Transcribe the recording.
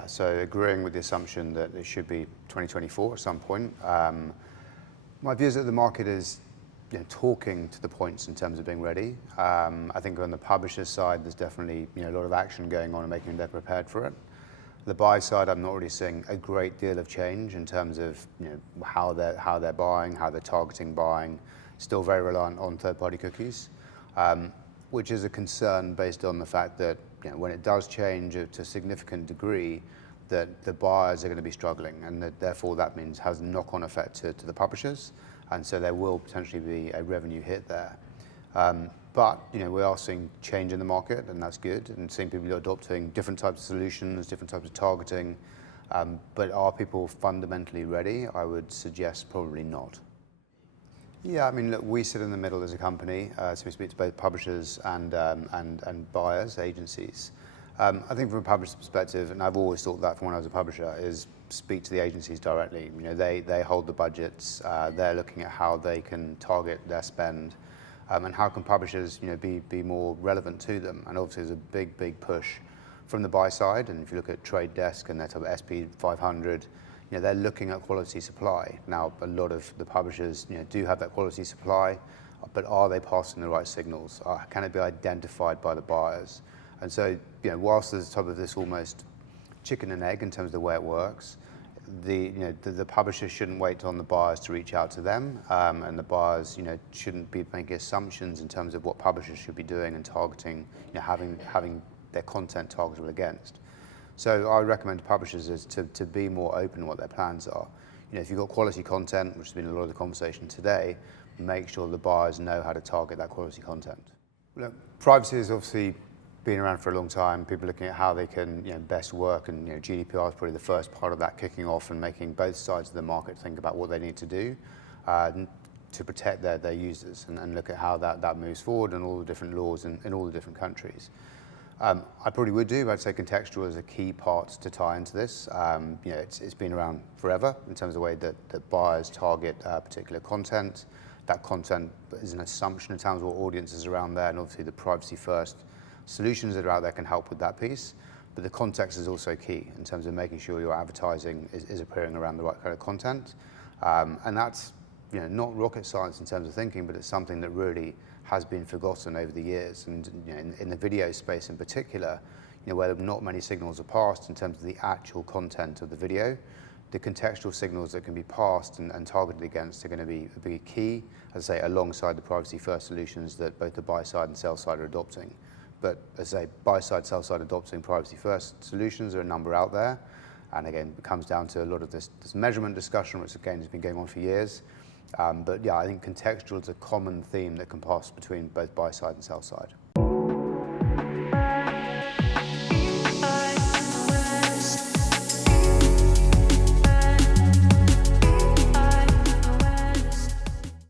Yeah, so agreeing with the assumption that it should be 2024 at some point. My view is that the market is talking to the points in terms of being ready. I think on the publisher side, there's definitely a lot of action going on and making them prepared for it. The buy side, I'm not really seeing a great deal of change in terms of how they're buying, how they're targeting buying. Still very reliant on third-party cookies, which is a concern based on the fact that when it does change to a significant degree, that the buyers are going to be struggling, and that therefore that means has a knock-on effect to the publishers, and so there will potentially be a revenue hit there. But we are seeing change in the market, and that's good, and seeing people adopting different types of solutions, different types of targeting. But are people fundamentally ready? I would suggest probably not. Yeah, I mean, look, we sit in the middle as a company, so we speak to both publishers and buyers, agencies. I think from a publisher's perspective, and I've always thought that from when I was a publisher, is speak to the agencies directly. They hold the budgets. They're looking at how they can target their spend, and how can publishers be more relevant to them. And obviously there's a big push from the buy side, and if you look at Trade Desk and their type of SP 500, they're looking at quality supply. Now, a lot of the publishers do have that quality supply, but are they passing the right signals? Can it be identified by the buyers? And so, whilst there's top of this almost chicken and egg in terms of the way it works, the publishers shouldn't wait on the buyers to reach out to them, and the buyers shouldn't be making assumptions in terms of what publishers should be doing and targeting, having their content targetable against. So I would recommend to publishers is to be more open in what their plans are. If you've got quality content, which has been a lot of the conversation today, make sure the buyers know how to target that quality content. Look, privacy has obviously been around for a long time. People looking at how they can best work, and GDPR is probably the first part of that kicking off and making both sides of the market think about what they need to do to protect their users, and look at how that moves forward and all the different laws in all the different countries. I probably would do, but I'd say contextual is a key part to tie into this. It's been around forever in terms of the way that buyers target particular content. That content is an assumption in terms of what audiences are around there, and obviously the privacy first solutions that are out there can help with that piece. But the context is also key in terms of making sure your advertising is appearing around the right kind of content. And that's not rocket science in terms of thinking, but it's something that really has been forgotten over the years. And in the video space in particular, where not many signals are passed in terms of the actual content of the video, the contextual signals that can be passed and targeted against are going to be key, as I say, alongside the privacy first solutions that both the buy side and sell side are adopting. But as I say, buy side, sell side adopting privacy first solutions, are a number out there. And again, it comes down to a lot of this measurement discussion, which again has been going on for years. But yeah, I think contextual is a common theme that can pass between both buy side and sell side.